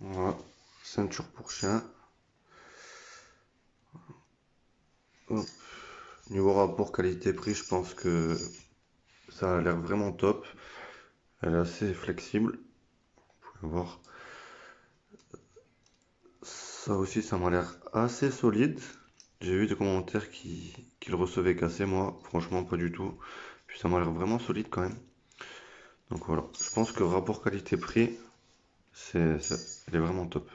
Voilà, ceinture pour chien. Hop. Niveau rapport qualité-prix, je pense que ça a l'air vraiment top. Elle est assez flexible. Vous pouvez voir. Ça aussi, ça m'a l'air assez solide. J'ai vu des commentaires qui le recevaient cassé, moi, franchement pas du tout. Puis ça m'a l'air vraiment solide quand même. Donc voilà, je pense que rapport qualité-prix, elle est vraiment top.